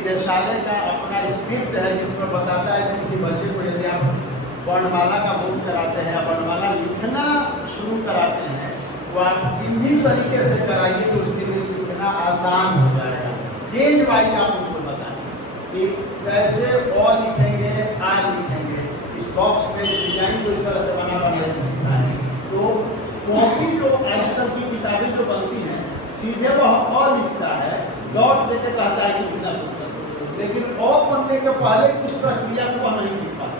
निदेशालय का अपना स्क्रिप्ट है जिसमें बताता है कि किसी बच्चे को यदि आप वर्णमाला का बोध कराते हैं या वर्णमाला लिखना शुरू कराते हैं तो आप इन्हीं तरीके से कराइए तो उसके लिए सीखना आसान हो जाएगा। डेज वाइज आप उनको बताएं कि कैसे अ लिखेंगे, आ लिखेंगे, इस बॉक्स में डिजाइन को इस तरह से बना के सिखाएं। तो कॉपी जो आजकल की किताबें जो बनती हैं सीधे वह अ लिखता है, डॉट देके कहता है कि लिखना शुरू कर, लेकिन अ बनने के पहले इस प्रक्रिया को वह नहीं सीख पाता।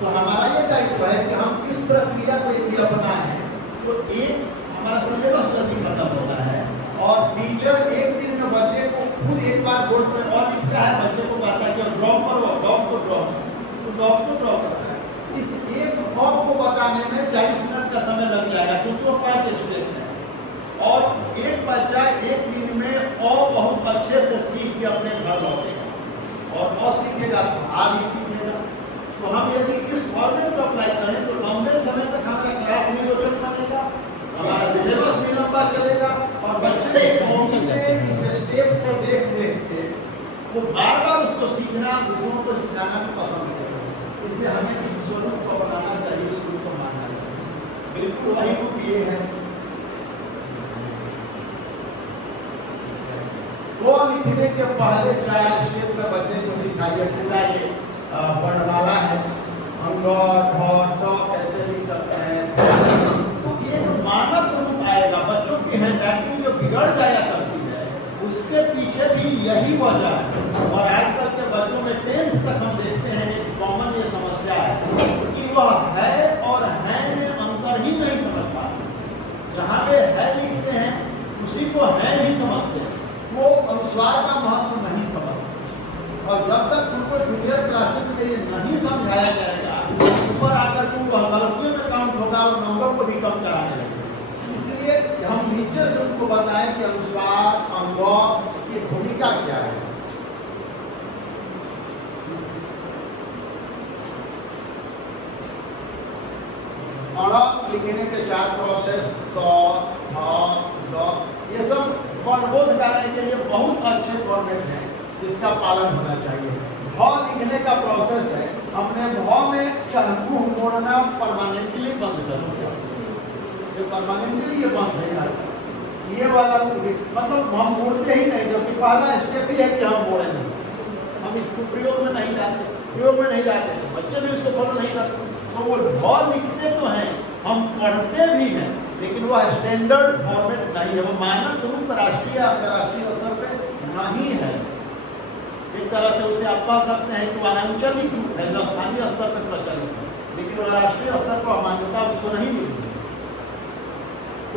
तो हमारा ये दायित्व है कि हम इस प्रक्रिया को यदि अपनाएं तो एक हमारा सिलेबस जल्दी खत्म होता है और टीचर एक दिन में बच्चे को खुद एक बार बोर्ड पे अ लिखता है, बच्चे को कहता है कि ड्रॉ करो, डॉग को ड्रॉ, तो डॉग को ड्रॉ करता है। इस एक अ को बताने में 40 मिनट का समय लग जाएगा क्योंकि वो पाँच स्टेप है और एक बच्चा एक दिन में अ बहुत अच्छे से सीख के अपने घर लौटेगा और अ सीखेगा तो आ भी सीखेगा। तो हम यदि इस फॉर्मेट को अप्लाई करें तो लंबे समय तक हमारा क्लास भी रोचक बनेगा, हमारा सिलेबस भी लंबा चलेगा और बच्चे इस स्टेप को देख देख के वो बार बार उसको सीखना, दूसरों को सिखाना भी पसंद करेगा। इसलिए हमें इस स्वरूप को बनाना चाहिए, इस रूप को मानना चाहिए। बिल्कुल वही रूप ये है। वो लिखने के पहले 4 स्टेप में बच्चे को सिखाइए। पूरा ये वर्णमाला है, हम ढ ढ कैसे लिख सकते हैं, तो ये मानव रूप आएगा। बच्चों की हैंडराइटिंग जो बिगड़ जाया करती है उसके पीछे भी यही वजह है। और आजकल के बच्चों में 10th तक हम देखते हैं एक कॉमन ये समस्या है कि वह है और है में अंतर ही नहीं समझ पाते। जहाँ पे है लिखते हैं उसी को है भी समझते हैं, वो अनुस्वार का महत्व नहीं समझते। और जब तक उनको जूनियर क्लासेस में ये नहीं समझाया जाएगा ऊपर आकर के वो गलतियों में काउंट होगा और नंबर को भी कम कराने लगेगा। इसलिए हम नीचे से उनको बताएं कि अनुस्वार, अंग की भूमिका क्या है। अड़ लिखने के 4 प्रोसेस, द, ध, द, ये सब वर्णबोध कराने के लिए बहुत अच्छे फॉर्मेट हैं जिसका पालन होना चाहिए। भ लिखने का प्रोसेस है, हमने भ में मुंह मोड़ना परमानेंटली बंद करना चाहिए। परमानेंटली ये बंद है यार, ये वाला मतलब हम मोड़ते ही नहीं, जबकि पहला स्टेप ही है कि हम मोड़े नहीं, हम इसको प्रयोग में नहीं लाते, बच्चे भी इसको फॉलो नहीं करते। तो वो भ लिखते तो हैं, हम पढ़ते भी हैं, लेकिन वह स्टैंडर्ड फॉर्मेट नहीं है, वो मानक रूप राष्ट्रीय अंतर्राष्ट्रीय स्तर पे नहीं है। एक तरह से उसे आप कह सकते हैं कि वह आंचलिक रूप है जो स्थानीय स्तर पर प्रचलित है, लेकिन वह राष्ट्रीय स्तर पर मान्यता उसको नहीं मिली।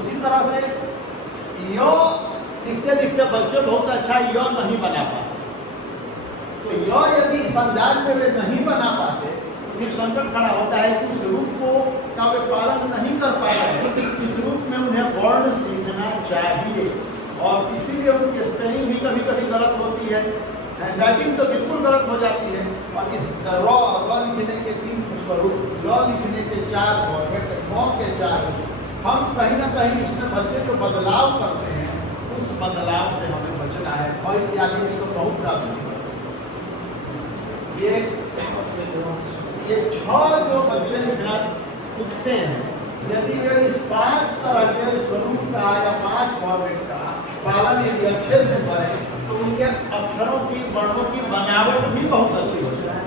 उसी तरह से य लिखते लिखते बच्चे बहुत अच्छा य नहीं बना पाते, तो य यदि इस अंदाज में वे नहीं बना पाते फिर संकट खड़ा होता है कि उस रूप को का वे पालन नहीं कर पा रहे। इस रूप में उन्हें वर्ण सीखना चाहिए और इसीलिए उनकी स्पेलिंग भी कभी कभी गलत होती है, हैंडराइटिंग तो बिल्कुल गलत हो जाती है। और इस र लिखने के 3 स्वरूप, ल लिखने के 4 फॉर्मेट, म के 4, हम कहीं ना कहीं इसमें बच्चे जो बदलाव करते हैं उस बदलाव से हमें बचना है। और इत्यादि में तो बहुत सारा ये 6 जो बच्चे लिखना सीखते हैं, यदि वे इस 5 तरह के स्वरूप का या 5 फॉर्मेट का पालन यदि अच्छे से करें तो उनके अक्षरों की, वर्णों की बनावट भी बहुत अच्छी हो जाए।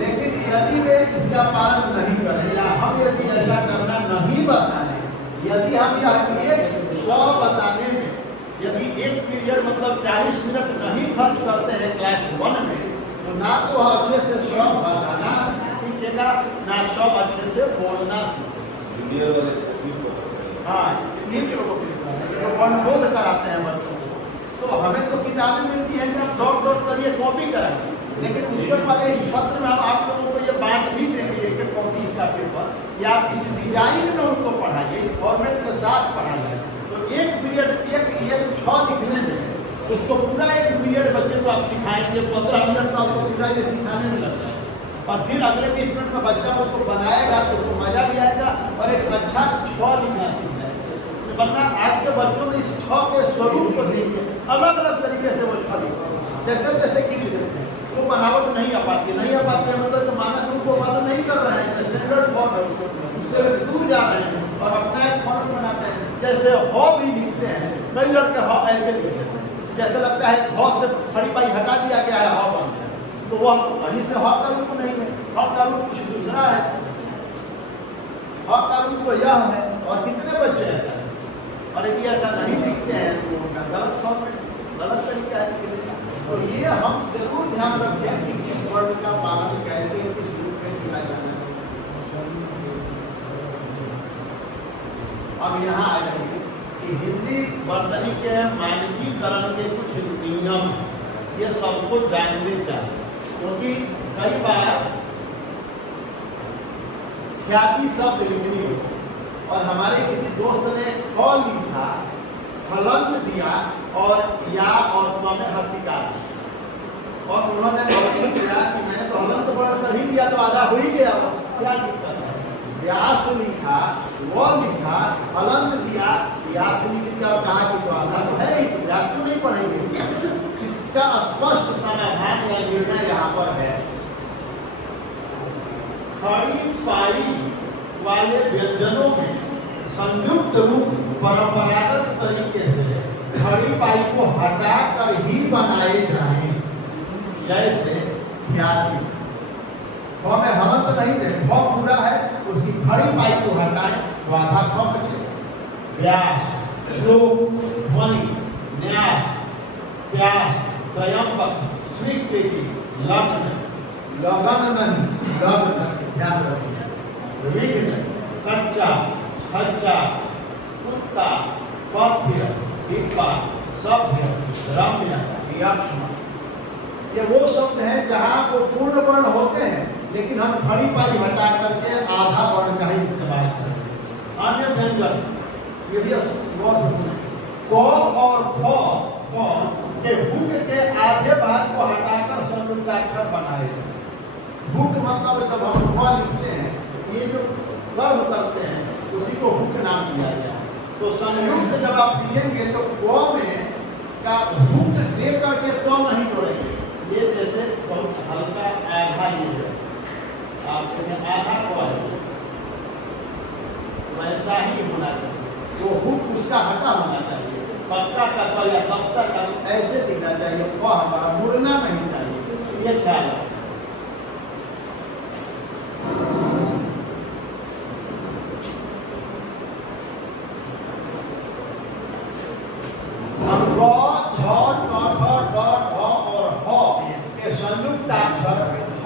लेकिन यदि वे इसका पालन नहीं करें या हम यदि ऐसा करना नहीं बताएं, यदि हम यह एक स्व बताने में यदि एक पीरियड मतलब 40 मिनट नहीं खर्च करते हैं क्लास 1 में, तो ना तो वह अच्छे से स्व बताना सीखेगा, ना सब अच्छे से बोलना सीखेगा। हाँ, वर्णबोध कराते हैं बच्चों को, तो हमें तो किताबें मिलती है कि आप डॉट डॉट करिए, कॉपी कराइए, लेकिन उसके पहले इस सत्र में हम आप लोगों को ये बांट भी देंगे कि कॉपी इसका पेपर, या आप इस डिजाइन में उनको पढ़ाइए, इस फॉर्मेट के साथ पढ़ाइए। तो एक पीरियड एक 6 लिखने में उसको पूरा एक पीरियड बच्चे को आप सिखाएंगे, 15 मिनट का आपको पूरा ये सिखाने में लगता है और फिर अगले 20 मिनट में बच्चा उसको बनाएगा तो उसको मजा भी आएगा और एक अच्छा 6 लिखना सीख जाएगा। वरना आज के बच्चों में इस 6 के स्वरूप को देखिए, अलग अलग तरीके से वो 6 लिखते हैं। जैसे जैसे गिफ्ट देते हैं वो बनावट नहीं आ पाती है, मतलब तो मानक रूप को फॉलो नहीं कर रहे हैं, स्टैंडर्ड फॉर्म है, उससे दूर जा रहे हैं और अपना एक फॉर्म बनाते हैं। जैसे ह भी लिखते हैं, कई लड़के ह ऐसे लिखते हैं, जैसे लगता है ह से खड़ी पाई हटा दिया गया है, ह बन गया, तो वह कहीं से ह का रूप नहीं है, ह का रूप कुछ दूसरा है, ह का रूप तो यह है। और कितने बच्चे ऐसा है, और यदि ऐसा नहीं लिखते हैं तो उनका गलत फॉर्मेट, गलत तरीका है लिखने का। तो ये हम जरूर ध्यान रखें कि किस वर्ड का पालन कैसे किस रूप में किया जाना है। अब यहाँ आ जाइए कि हिंदी वर्तनी के मानकीकरण के कुछ नियम ये सबको जानने चाहिए, क्योंकि कई बार ख्याति शब्द लिखनी हो और हमारे किसी दोस्त ने ख लिखा, हलंत दिया और या और क में हर्षिका और उन्होंने गलती किया कि मैंने तो हलंत बढ़कर ही दिया तो आधा हो ही गया, क्या दिक्कत है। व्यास लिखा, वो लिखा, हलंत दिया, व्यास लिख दिया और कहा कि तो आधा तो है ही, व्यास तो नहीं पढ़ेंगे। इसका स्पष्ट समाधान या निर्णय यहाँ पर है। खड़ी पाई वाले व्यंजनों में संयुक्त रूप परंपरागत तरीके से खड़ी पाई को हटाकर ही बनाए जाएं, जैसे ख्याति। ख में हलंत नहीं दे, ख पूरा है, उसकी खड़ी पाई को हटाएं तो आधा ख बचे। व्यास, श्लोक, ध्वनि, न्यास, प्यास, त्रयंबक, स्वीकृति, लग्न, लगन नहीं, लग्न, ध्यान रखिए। विघ्न, कच्चा, खच्चा, कुत्ता, पथ्य, डिब्बा, सभ्य, रम्य, यक्ष्म, ये वो शब्द हैं जहाँ वो पूर्ण वर्ण होते हैं, लेकिन हम खड़ी पाई हटा करके आधा वर्ण का ही इस्तेमाल करें। अन्य व्यंजन ये भी क और फ के हुक के आधे भाग को हटाकर संयुक्ताक्षर बनाए। हुक मतलब जब हम फ लिखते हैं, ये जो कर्म करते हैं उसी को हुक नाम दिया गया। तो संयुक्त जब आप लिखेंगे तो क में का हुक दे करके तो नहीं जोड़ेंगे, ये जैसे बहुत हल्का आधा ये है, आप देखें आधा क है, वैसा ही होना चाहिए, वो हुक उसका हटा होना चाहिए, पक्का का या दफ्ता का ऐसे दिखना चाहिए, वो हमारा मुड़ना नहीं चाहिए, ये ख्याल है।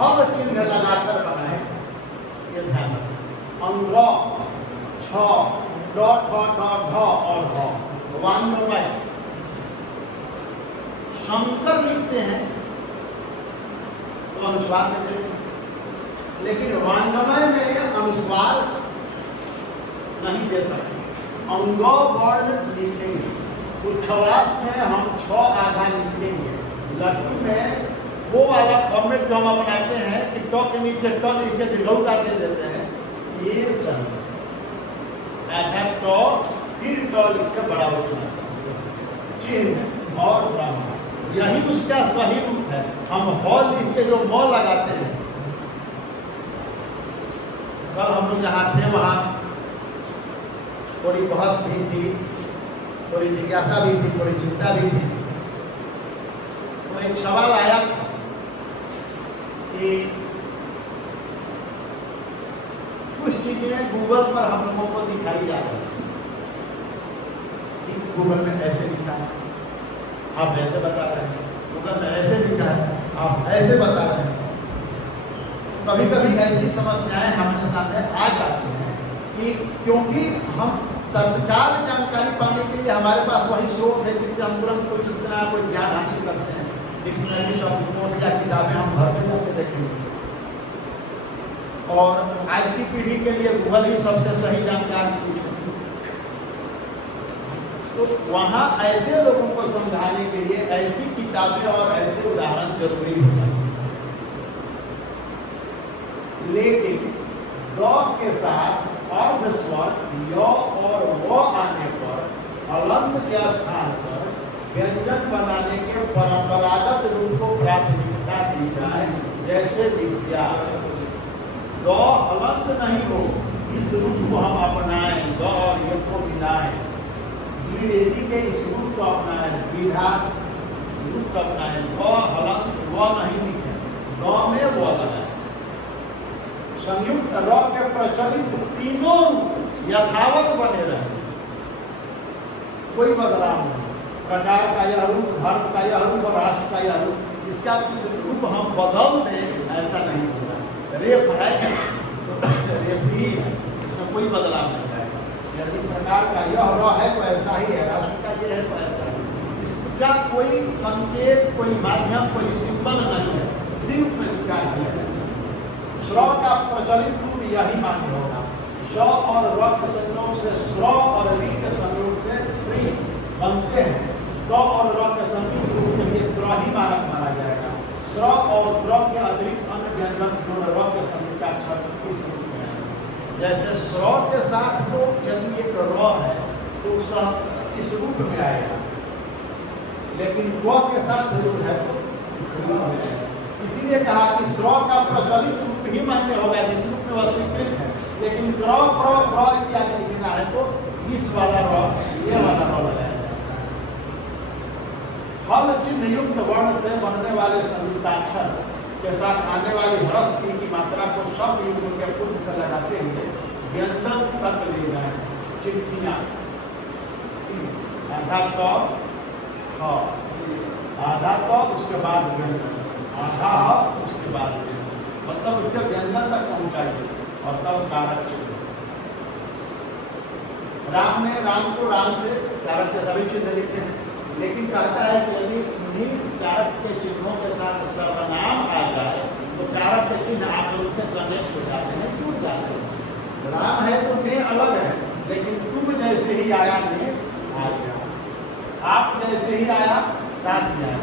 हर चिन्ह लगाकर बनाए, ये ध्यान रखें। अंग, छ, डॉट डॉट डॉट ढ और ह, वांगमय। शंकर लिखते हैं तो अनुस्वार में देते हैं, लेकिन वांगमय में अनुस्वार नहीं दे सकते, अंगो वर्ण लिखेंगे। उच्छ्वास में हम छ आधा लिखेंगे। लघु में वो वाला फॉर्मेट जो हम अपनाते हैं कि ट के नीचे ट लिख के दीर्घ कर दे देते हैं, ये सही आधा ट फिर ट लिख के बड़ा हो जाता है, चिन्ह और ब्राह्मण, यही उसका सही रूप है। हम ह लिख के जो म लगाते हैं, कल हम लोग जहाँ थे वहाँ थोड़ी बहस भी थी, थोड़ी जिज्ञासा भी थी, थोड़ी चिंता भी थी। तो एक सवाल आया कि कुछ चीजें गूगल पर हम लोगों को दिखाई जा रही है कि गूगल में ऐसे लिखा है, आप ऐसे बता रहे हैं, गूगल में ऐसे लिखा है, आप ऐसे बता रहे हैं। कभी कभी ऐसी समस्याएं हमारे सामने आ जाती हैं कि क्योंकि हम तत्काल जानकारी पाने के लिए हमारे पास वही स्रोत है जिससे हम तुरंत कोई सूचना कोई ज्ञान हासिल करते हैं। डिक्शनरी, शब्दकोश या किताबें हम घर में जाके देखेंगे, और आज की पीढ़ी के लिए गूगल ही सबसे सही जानकारी है। तो वहाँ ऐसे लोगों को समझाने के लिए ऐसी किताबें और ऐसे उदाहरण जरूरी होता है। लेकिन द के साथ अर्ध स्वर य और व आने पर हलंत के स्थान पर व्यंजन बनाने के परंपरागत रूप को प्राथमिकता दी जाए, जैसे विद्या। द हलंत नहीं हो, इस रूप को हम अपनाएं, द और य को मिलाएं, द्विवेदी के इस रूप को अपनाएं, द्विधा इस रूप को अपनाएं, द हलंत व नहीं लिखें, द में व लगाएं। संयुक्त र के प्रचलित तीनों यथावत बने रहे, कोई बदलाव नहीं। प्रकार का यह रूप, धर्म का यह रूप, राष्ट्र का यह रूप, इसका कुछ रूप हम बदल दें, ऐसा नहीं होगा। रेप है तो रेप ही है, इसमें कोई बदलाव नहीं आएगा। यदि प्रकार का यह र है तो ऐसा ही है, राष्ट्र का यह है तो ऐसा है। इसका कोई संकेत, कोई माध्यम, कोई सिंबल नहीं है, इसी रूप में स्वीकार किया है। श्र का प्रचलित रूप यही मान्य होगा। श और र के संयोग से श्र और री के संयोग से श्री बनते हैं, द और र के संयुक्त रूप के लिए द्र ही मानक माना जाएगा। श्र और द्र के अतिरिक्त अन्य व्यंजन जो र के संयुक्त अक्षर इस रूप में है। जैसे श्र के साथ तो यदि एक र है तो इस रूप में आएगा, लेकिन व के साथ जो है तो इस रूप में आएगा। इसीलिए कहा कि श्र का प्रचलित रूप ही मान्य होगा, जिस रूप में वह स्वीकृत है। लेकिन क्र प्र प्र इत्यादि लिखना है तो इस वाला र, ये वाला र लगाया जाएगा। हल चिन्ह युक्त वर्ण से बनने वाले संयुक्ताक्षर के साथ आने वाली ह्रस्व की मात्रा को शब्द युग्म के पूर्व से लगाते हुए व्यंजन तक ले जाए। चिट्ठियां आधा क, आधा क, उसके बाद व्यंजन, आधा उसके बाद व्यंजन, मतलब उसके व्यंजन तक पहुंचाइए और तब कारक चिन्ह। राम ने राम को राम से कारक के सभी चिन्ह लिखे हैं, लेकिन कहता है कि यदि उन्हीं कारक के चिन्हों के साथ सर्वनाम आ जाए तो कारक के चिन्ह आप उनसे कनेक्ट हो जाते हैं, जुड़ जाते हैं। राम है तो मैं अलग है, लेकिन तुम जैसे ही आया मैं आ गया, आप जैसे ही आया साथ में आया,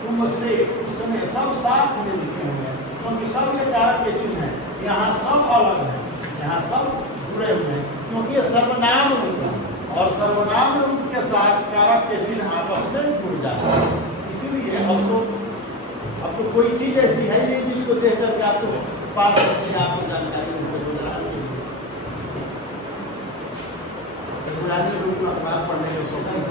तुमसे उसने सब साथ में लिखे हुए हैं, क्योंकि सब ये कारक के चिन्ह हैं। यहाँ सब अलग है, यहाँ सब जुड़े हुए हैं, क्योंकि ये सर्वनाम रूप है और सर्वनाम रूप के साथ कारक के चिन्ह आपस में जुड़ जाते हैं। इसीलिए अब तो कोई चीज ऐसी है नहीं जिसको देख करके आपको पा सकते हैं, आपको जानकारी उनसे बुनियादी रूप में अखबार पढ़ने के सोचना में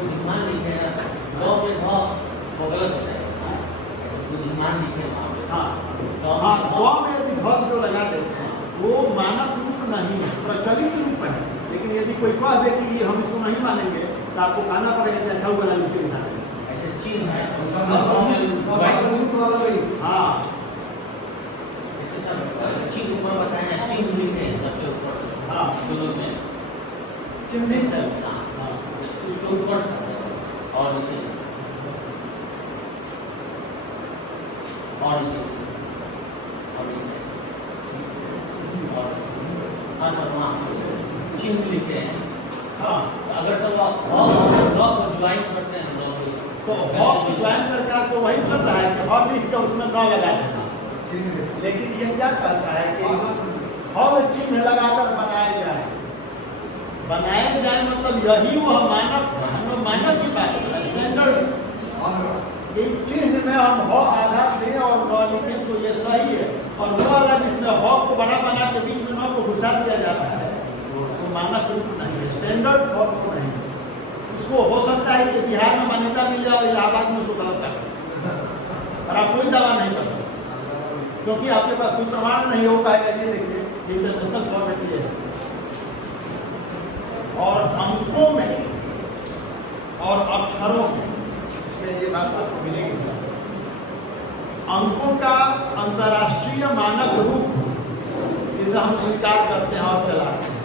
यदि ध्वज जो लगा देते हैं वो मानक रूप नहीं है, प्रचलित रूप है। लेकिन यदि कोई कह दे कि हम इसको नहीं मानेंगे तो आपको कहना पड़ेगा कि अच्छा वाला लिख के दिखाना है। हाँ, चिन्हित है उसके ऊपर और नीचे और चिन्ह लिखते हैं। हाँ, अगर तो आप ज्वाइन करते हैं तो ज्वाइन करके तो वही कर रहा है कि हर लिख के उसमें न लगा देना। लेकिन ये क्या कहता है कि हर चिन्ह लगाकर बनाए जाए मतलब यही वह मानक की बात है, स्टैंडर्ड। ये चिन्ह में हम ह आधा दें और न लिखें तो ये सही है, और वो वाला जिसमें ह को बना के बीच में न को घुसा दिया जाता है तो मानक रूप नहीं है, स्टैंडर्ड फॉर्म को नहीं है। उसको हो सकता है कि बिहार में मान्यता मिल जाए, इलाहाबाद में उसको गलत कर, और आप कोई दावा नहीं कर सकते क्योंकि आपके पास कोई प्रमाण नहीं हो पाएगा। ये देखिए इंटरनेशनल फॉर्मेट ये है, और अंकों में और अक्षरों में इसमें ये बात आपको मिलेगी। अंकों का अंतर्राष्ट्रीय मानक रूप जिसे हम स्वीकार करते हैं और चलाते हैं,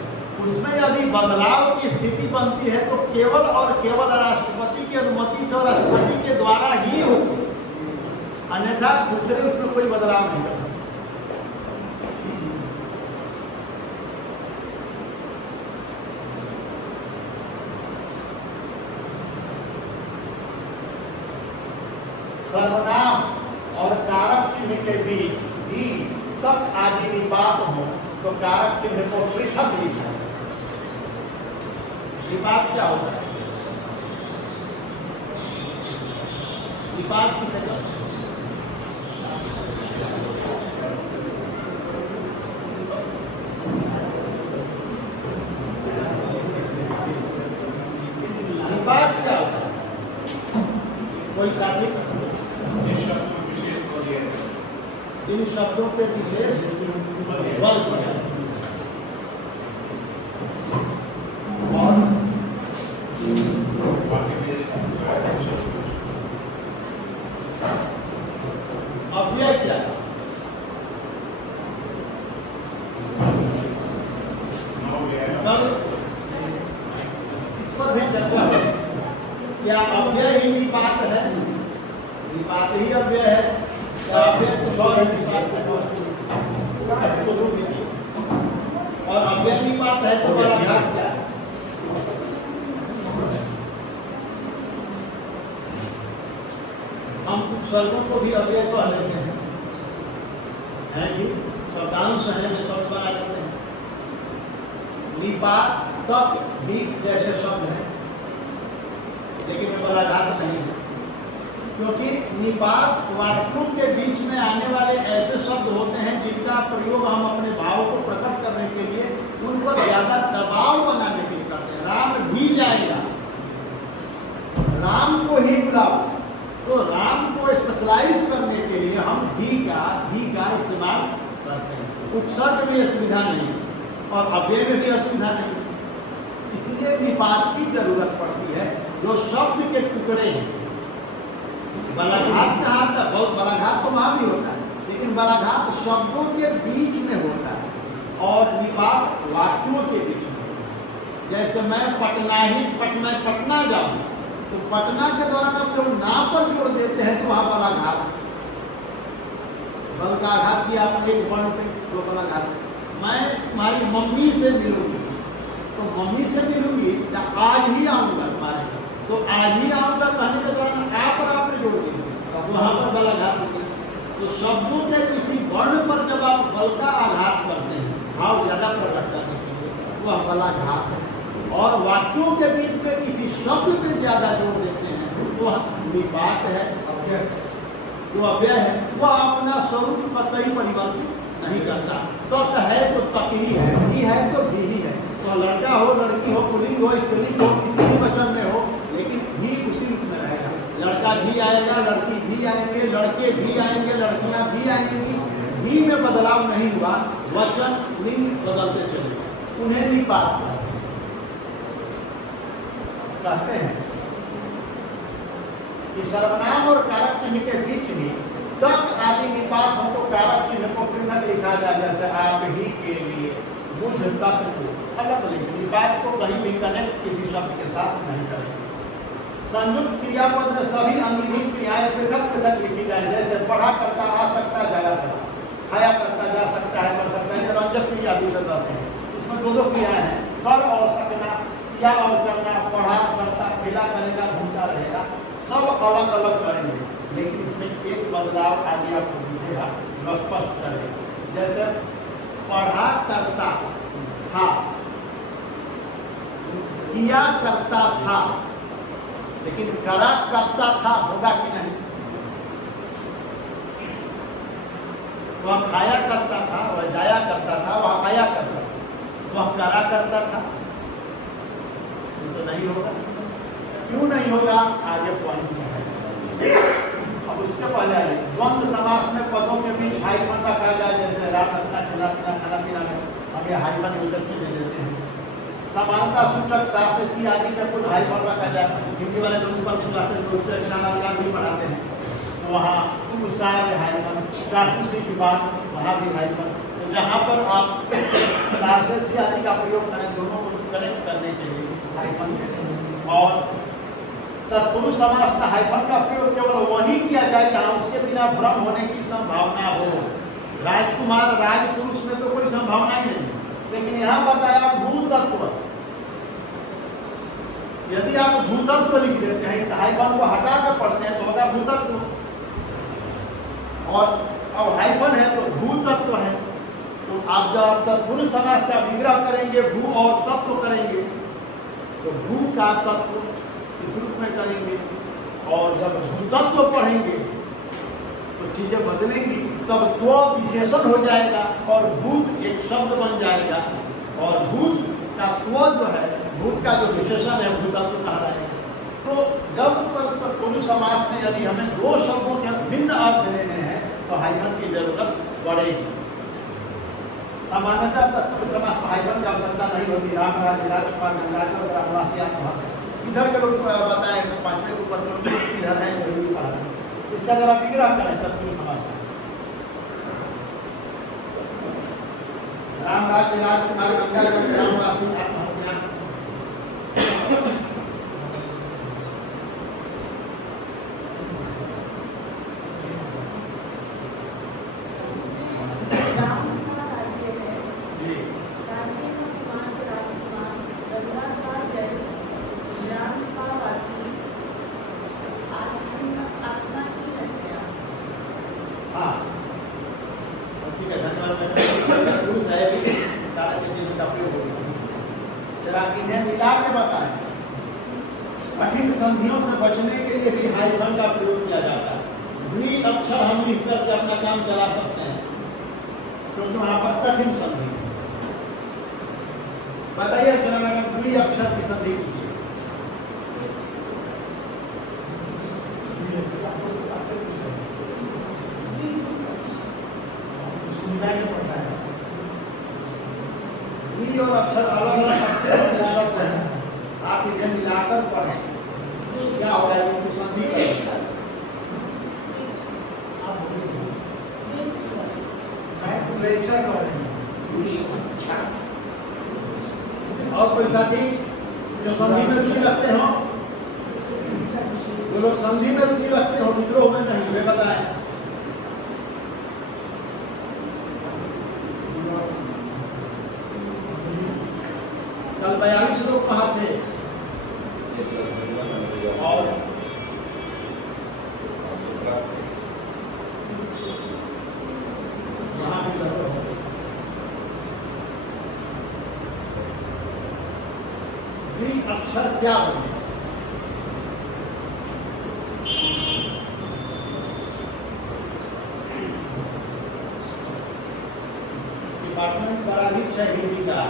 उसमें यदि बदलाव की स्थिति बनती है तो केवल और केवल राष्ट्रपति की अनुमति से और राष्ट्रपति के द्वारा ही होगी, अन्यथा दूसरे उसमें कोई बदलाव नहीं कर सकते। सर्वनाम और कारक चिन्ह के बीच भी तक आदि निपात हो तो कारक चिन्ह को पृथक लिखा है। निपात क्या होता है? निपात किसे कहते हैं? निपात क्या होता है? कोई साथी इन शब्दों पे विशेष बल दिया और अव्यय क्या है? इस पर भी चर्चा है। क्या अव्यय ही निपात है? निपात ही अव्यय है या अव्यय कुछ और है? और अव्यय निपात है तो बड़ा घात क्या है? हम कुछ स्वर्गों को भी अव्यय कह लेते हैं कि शब्दांश है वे शब्द बना लेते हैं। निपात तप भी जैसे शब्द हैं, लेकिन वे बलाघात नहीं है, क्योंकि निपात वाक्यों के बीच में आने वाले ऐसे शब्द होते हैं जिनका प्रयोग हम अपने भाव को प्रकट करने के लिए, उन पर ज्यादा दबाव बनाने के लिए करते हैं। राम भी जाएगा, राम को ही बुलाओ, तो राम को स्पेशलाइज करने के लिए हम भी का इस्तेमाल करते हैं। उपसर्ग में असुविधा नहीं और अव्यय में भी असुविधा नहीं, इसलिए निपात की जरूरत पड़ती है। जो शब्द के टुकड़े हैं, बलाघात कहाँ था? बहुत बलाघात तो वहां भी होता है, लेकिन बलाघात शब्दों के बीच में होता है और निपात वाक्यों के बीच में होता है। जैसे मैं पटना जाऊं, तो पटना के दौरान आप जब ना पर जोड़ देते हैं तो वहां बलाघात, बल का आघात किया आपने एक वर्ण पे, तो बलाघात। मैं तुम्हारी मम्मी से मिलूंगी, तो मम्मी से मिलूंगी, आज ही आऊंगा तुम्हारे घर, तो आज ही आऊंगा कहने के दौरान आप पर आपने जोड़ देंगे, वहां पर बलाघात हो गया। तो शब्दों के किसी वर्ण पर जब आप बल का आघात करते हैं, भाव ज्यादा प्रकट करने के लिए, वह बलाघात है। और वाक्यों के बीच में किसी शब्द पे ज्यादा जोड़ देते हैं तो निपात है। जो अव्यय है वह अपना स्वरूप कतई परिवर्तित नहीं करता। तक है तो तक ही है, भी है तो भी ही है। तो लड़का हो, लड़की हो, पुल्लिंग हो, स्त्रीलिंग हो, किसी भी वचन में हो, लेकिन भी उसी रूप में रहेगा। लड़का भी आएगा, लड़की भी आएंगे, लड़के भी आएंगे, लड़कियां भी आएंगी। भी में बदलाव नहीं हुआ, वचन लिंग बदलते चले, उन्हें निपात कहते हैं। कि सर्वनाम और कारक चिन्ह के बीच में तक आदि निपात हो तो कारक चिन्ह को पृथक लिखा जाए, जैसे आप ही के लिए, मुझ तक को अलग लिख। निपात को कहीं भी कनेक्ट किसी शब्द के साथ नहीं करें। संयुक्त क्रियापद में सभी अंगीभूत क्रियाएं पृथक पृथक लिखी जाए, जैसे पढ़ा करता आ सकता, जाया करता, खाया करता, जा सकता है, कर सकता है। रंजक क्रिया भी कहते हैं, इसमें दो क्रियाएं हैं, कर और सकना, किया और करना, पढ़ा करता, खेला करेगा, घूमता रहेगा, सब अलग अलग करेंगे, लेकिन इसमें एक बदलाव आगे आपको दिखेगा, स्पष्ट करेगा। जैसे पढ़ा करता था, किया करता था, लेकिन करा करता था होगा कि नहीं? वह खाया करता था, वह जाया करता था, वह आया करता था, वह करा करता था, तो नहीं होगा। क्यों नहीं होगा? आगे पॉइंट है। अब उसके पहले आइए, द्वंद्व समास में पदों के बीच हाइफन रखा जाए, जैसे रात अपना खाना पीना, खाना पीना में हम ये हाइफन यूजर के दे देते हैं। समानता सूचक सा से सी आदि का कुछ हाइफन रखा जाए। हिंदी वाले जो ऊपर की क्लासेस भी पढ़ाते हैं, तो वहाँ तुम सा में हाइफन, चाटूसी की बात वहाँ भी हाइफन। तो जहाँ पर आप सा से सी आदि का प्रयोग करें, दोनों को कनेक्ट करने के लिए हाइफन। और तत्पुरुष समास में हाइफन का प्रयोग केवल वही किया जाए जहाँ उसके बिना भ्रम होने की संभावना हो। राजकुमार, राजपुरुष में तो कोई संभावना ही नहीं, लेकिन यहाँ बताया भूतत्व। यदि आप भूतत्व लिख देते हैं, इस हाइफन को हटा कर पढ़ते हैं तो होगा भूतत्व, और अब हाइफन है तो भूतत्व है। तो आप जब तत्पुरुष समास का विग्रह करेंगे, भू और तत्व करेंगे, तो भू का तत्व इस रूप में करेंगे, और जब भूतत्व पढ़ेंगे तो चीजें बदलेंगी, तब त्व विशेषण हो जाएगा और भूत एक शब्द बन जाएगा, और भूत का त्व जो है, भूत का जो विशेषण है भूतत्व कहा जाएगा। तो जब तत्पुरुष समास में यदि हमें दो शब्दों के भिन्न अर्थ लेने हैं तो हाइफन की जरूरत पड़ेगी। सामान्यतः तत्पुरुष समास में हाइफन की आवश्यकता नहीं होती। राम राज राजपाल गंगाधर ग्रामवासी आत्महत्या इधर के लोग बताए, पांचवें के ऊपर जो इधर है वही भी पढ़ा। इसका जरा विग्रह करें तत्पुरुष समास का। राम राज राजकुमार गंगाधर ग्रामवासी आत्महत्या। इन्हें मिला के बताएं। कठिन संधियों से बचने के लिए भी हाइफन का प्रयोग किया जाता है। द्वि अक्षर हम लिख करके अपना काम चला सकते हैं, क्योंकि वहां पर कठिन संधि है। बताइए द्वि अक्षर की संधि कीजिए। और अक्षर अलग अलग शब्द हैं, आप इन्हें मिलाकर पढ़ें, क्या होगा इनकी संधि का। और कोई साथी जो संधि में रुचि रखते हो, वो लोग संधि में रुचि रखते हो, विद्रोह में नहीं, वे बताएं। कल 42 लोग कहाँ थे? और यहाँ भी चलो। द्वि अक्षर क्या बने? डिपार्टमेंट पराधीन है हिंदी का,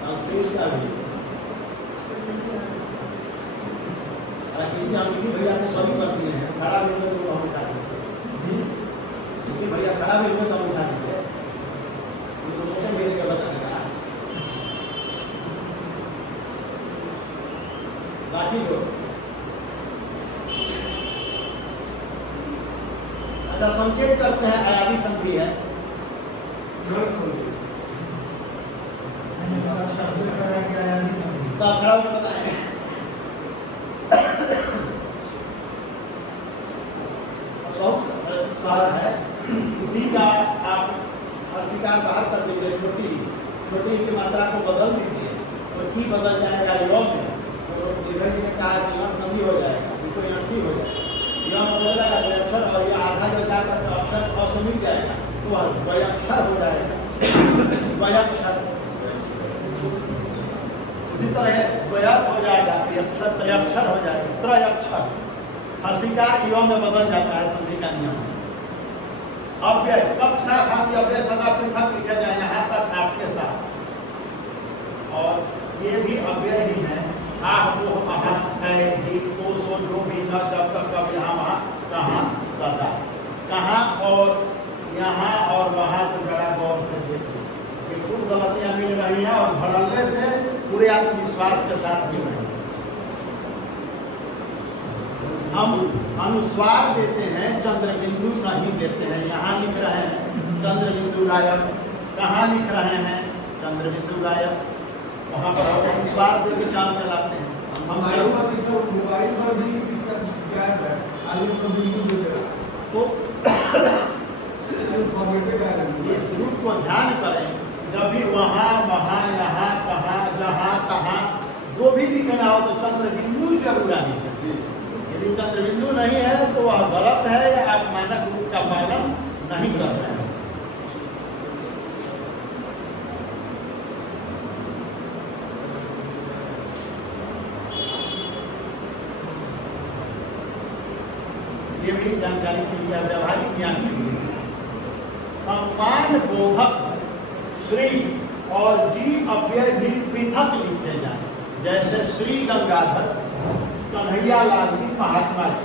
संस्कृत का भी। हालांकि भैया ने सभी कर दिए हैं, खड़ा भी हुए तो हम उठा देंगे, भैया खड़ा भी हुए तो हम उठा देंगे, मेरे के बताने का। बाकी लोग अच्छा संकेत करते हैं, अयादी संधि है। तो खड़ा होकर बताएं। बहुत सहज है। डी का आप अस्वीकार बाहर कर दीजिए, छोटी की मात्रा को बदल दीजिए तो ई बदल जाएगा यो में। तो दीर्घ जी ने कहा कि यहाँ संधि हो जाएगा, इसको यहाँ टी हो जाएगा, यहाँ बदलेगा द्वयक्षर, और ये आधा जो जाकर अक्षर अ से मिल जाएगा तो वह द्वयक्षर हो जाएगा। द्वयक्षर इसी तरह द्वयत हो जाएगा, त्रिअक्षर त्रयक्षर हो जाएगा, त्रयक्षर। हर्षिकार यो में बदल जाता है संधि का नियम। अव्यय कक्षा खाती अव्यय सदा पृथक लिखा जाए यहाँ तक आपके साथ, और ये भी अव्यय ही है। आह वो आहा है ही तो सो जो भी न जब तक कब यहाँ वहाँ कहाँ सदा, कहाँ और यहाँ और वहाँ को जरा गौर से देखिए। ये खूब गलतियाँ मिल रही हैं और भड़लने से पूरे आत्मविश्वास के साथ मिल रही है। हम अनुस्वार देते हैं, चंद्र बिंदु नहीं देते हैं। यहाँ लिख रहे हैं चंद्र बिंदु गायब, कहाँ लिख रहे हैं चंद्र बिंदु गायब, वहाँ पर हम अनुस्वार दे के काम चलाते हैं। हम मोबाइल पर भी गायब है, आगे तो बिंदु दे देगा तो इस रूप को ध्यान करें। जब भी वहाँ वहाँ यहाँ कहाँ जहाँ तहाँ जो भी लिखना हो तो चंद्र बिंदु जरूर आनी चाहिए। यदि चंद्र बिंदु नहीं है तो वह गलत है या आप मानक रूप का पालन नहीं कर रहे हैं। ये भी जानकारी के लिए, व्यवहारिक ज्ञान के लिए। सम्मान बोधक श्री और जी अव्यय भी पृथक लिखे जाए, जैसे श्री गंगाधर, कन्हैया लाल जी, महात्मा जी।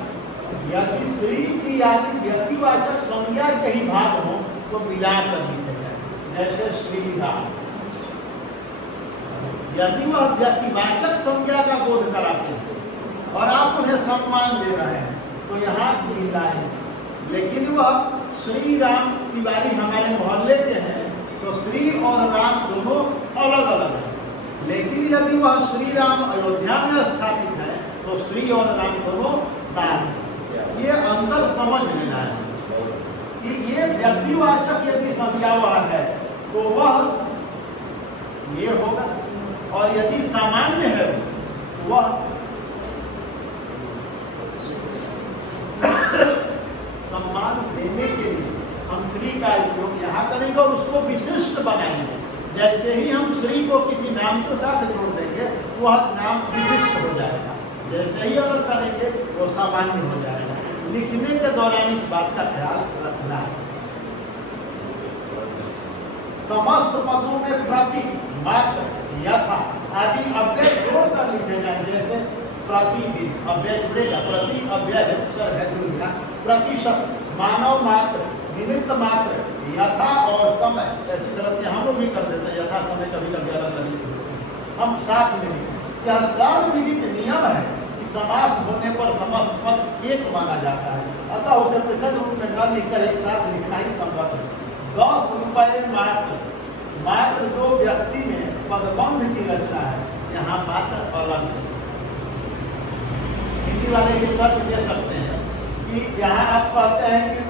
यदि श्री जी आदि व्यक्तिवाचक संज्ञा के ही भाग हो तो मिलाकर लिखे जाए, जैसे श्री राम। यदि वह व्यक्तिवाचक संज्ञा का बोध कराते हैं और आप उन्हें सम्मान दे रहे हैं तो यहाँ मिलाएं। लेकिन वह श्री राम तिवारी हमारे मोहल्ले के हैं तो श्री और राम दोनों अलग अलग हैं। लेकिन यदि वह श्री राम अयोध्या में स्थापित है तो श्री और राम दोनों साथ हैं। ये अंतर समझ लेना है कि ये व्यक्तिवाचक यदि संज्ञा वह है तो वह ये होगा, और यदि सामान्य है तो वह सम्मान देने के लिए हम श्री का उपयोग यहाँ करेंगे और उसको विशिष्ट बनाएंगे। जैसे ही हम श्री को किसी नाम के साथ जोड़ देंगे वह नाम विशिष्ट हो जाएगा, जैसे ही अलग करेंगे वो सामान्य हो जाएगा। लिखने के दौरान इस बात का ख्याल रखना है। समस्त पदों में प्रति, मात्र, यथा आदि अव्यय जोड़कर लिखे जाए, जैसे प्रतिदिन अव्यय जुड़ेगा, प्रति अव्यय है जुड़ गया, प्रतिशत, मानव मात्र, निमित्त मात्र, यथा और समय। ऐसी गलती हम लोग भी कर देते हैं, यथा समय कभी कभी अलग अलग लिख देते हैं, हम साथ में लिखें। यह सर्वविदित नियम है कि समास होने पर समस्त पद एक माना जाता है, अतः उसे पृथक रूप में न लिखकर एक साथ लिखना ही संभव है। 10 रुपये मात्र, मात्र 2 व्यक्ति में पदबंध की रचना है, यहाँ मात्र अलग है। हिंदी वाले ये तर्क दे सकते हैं कि यहाँ आप कहते हैं कि